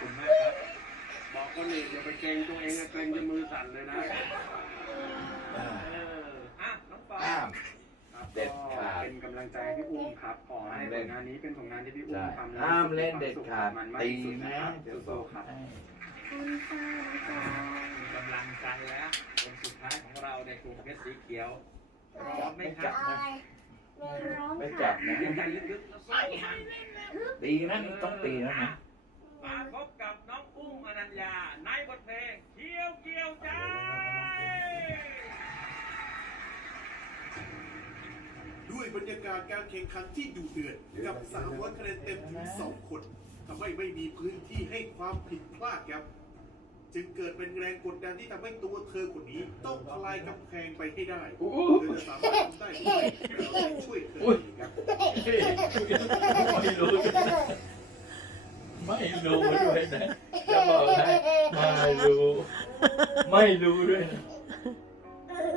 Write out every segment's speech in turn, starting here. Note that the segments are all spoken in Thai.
คุณมากครับ บอกคนอื่นอย่าไปเกรงตัวเองนะเกรงจนมือสั่นเลยนะ เอออะน้องปอห้าม ครับเด็ดขาดก็เป็นกำลังใจให้พี่อุ้มครับ ขอให้ผลงานนี้เป็นผลงานที่พี่อุ้มใช่ทำแล้วห้ามเล่นเด็ดขาดมันมากตีที่สุดนะนะครับเดี๋ยวบอสู้กๆครับให้คุณค่ะน้องปอยมีกำลังใจแล้วคนสุดท้ายของเราในกลุ่มเพชรสีเขียวพร้อมไหมคจัรับบนะไม่ร้องไม่ค่ะจับนะยังใจลึกๆแล้วสู้มันตีนะต้องตีนะนะ มาพบกับน้องอุ้มอ นัญญาในบทเพลงเกี่ยวเกี่ยวใจด้วยบรรยากาศการแข่งขันที่ดูเดือดกับ 300คะแนนเต็มถึง 2 คนทำให้ไม่มีพื้นที่ให้ความผิดพลาดครับ จึงเกิดเป็นแรงกดดันที่ทำให้ตัวเธอคนนี้ต้องทลายกำแพงไปให้ได้เธอจะสามารถทำได้หรือไม่เราจะช่วยเธอเองครับไม่รู้ด้วยไม่รู้ด้วยนะจะบอกให้ไม่ รู้ ไม่รู้ด้วยนะ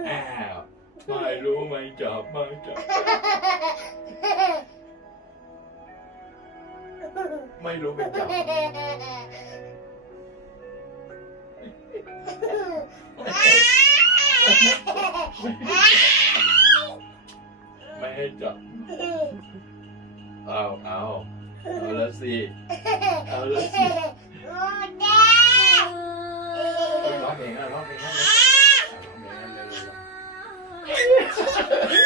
แอ้าวไม่รู้ไม่จับไม่จับ ไม่รู้ไม่จับไม่ให้จับ เอาเอาเอาละสิ เอาละสิ ร้องเพลงอะร้องเพลงให้เลยร้องเพลงให้เลย